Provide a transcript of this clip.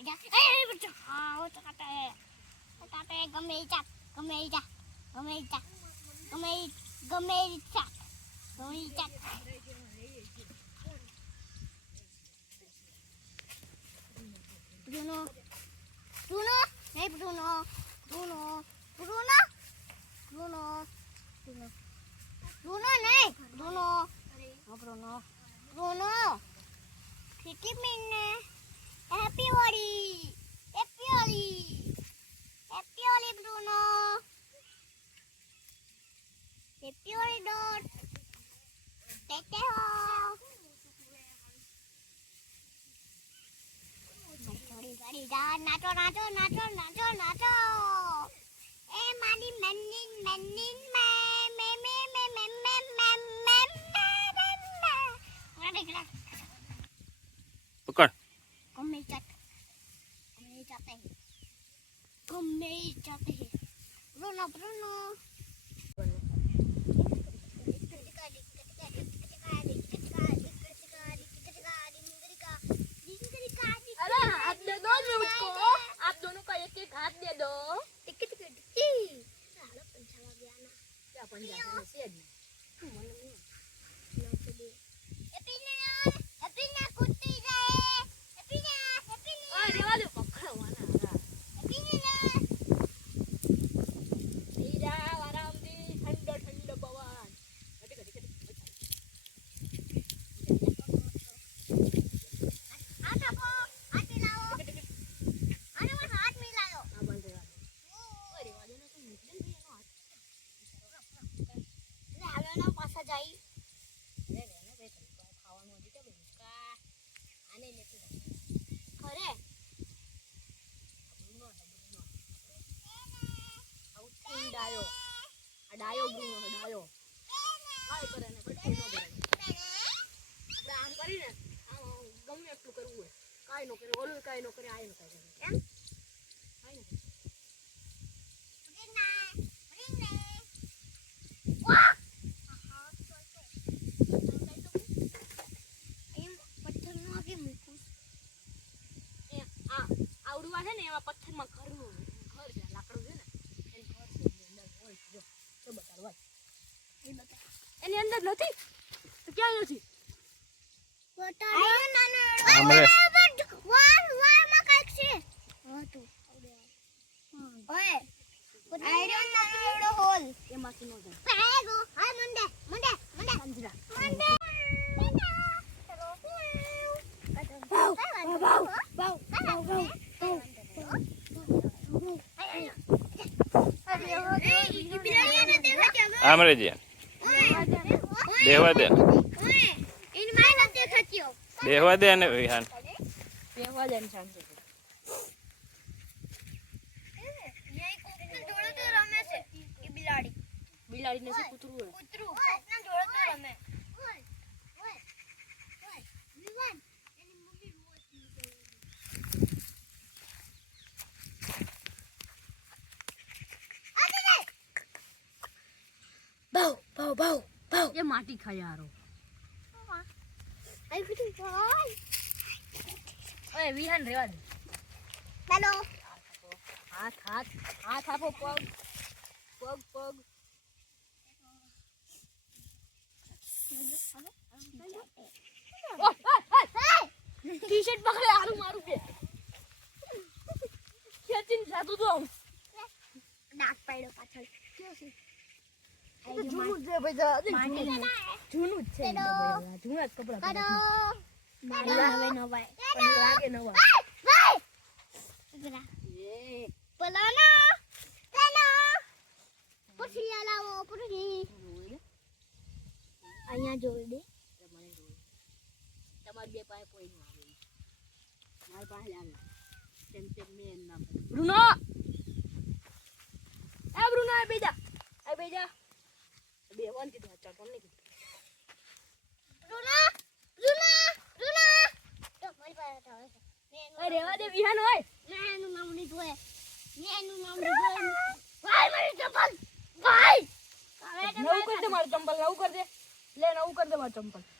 आजा ए बच्चा हां वो तो काटा है गमे चा Bruno hey Bruno नहीं Bruno कितनी मिलने happy Holi Bruno happy Holi dot देते हो Sorry जा नाचो ए मानी मन्निन पकड़ कमे जाते हैं Bruno आप दे दो मुझको आप दोनों का एक हाथ दे दो क्या पंजा से Epinya kutti jahe Epinya अरे वाले पकड़ वाला Epinya ईरा आराम दी ठंड पवन आता po हाथ मिलाओ आने मत हाथ मिलाओ हां बंद कर अरे वाले ने तो निकल भी है हाथ रे आवे ना पासा जाई अरे ना बे खाવાનું હજી કે ભૂકા આને લેતો જા खरे આઉટ ડાયો આ ડાયો કાઈ કરે ને બટકી નો કરે આપણે આમ કરીને ગમે એટલું કરવું હોય કાઈ નો કરે ઓલું કાઈ નો કરે આય નો કાઈ કરે કેમ કાઈ નો वाह આવડવા છે ને એમાં પથ્થરમાં ઘરનું ઘર છે લાકડું છે ને એની ઘર છે એની અંદર હોય જો તો બતાડવા એની અંદર નથી તો ક્યાં નથી हमरे એમાંથી નો જાય સમજરા हमरे जी देवा दे ने विहान બેહવા જાય ને શાંતિ બિલાડી ને કૂતરું એ માટી ખાય યારો ઓય વિહાન રેવા દે हेलो હાથ આપો પગ ટી-શર્ટ પકડે આરું મારું કે ખેંચીને જાતું તો डाक पाड़ो पाछળ क्यों છે જૂનું છે ભાઈ જૂનું જ છે જૂના જ કપડા કરો નવે નવાય પણ લાગે નવા જરા એ પલાનો પછી લાવો પછી અહીંયા જોઈ દે તમારે બે પાસે કોઈ ન આવે મારી પાસે આવે તેમ મેં નામ બ્રુનો એ બેજા બે વન કીધું ચાલ કોણ નહીં કીધું રૂના તો મારી પાસે આવે છે રેવા દે વિહાન હોય એનું નામ નહીં જોય ભાઈ મારી ચપ્પલ ભાઈ નવું કર દે મારું ચંપલ નવું કર દે લે નવું કર દે મારું ચંપલ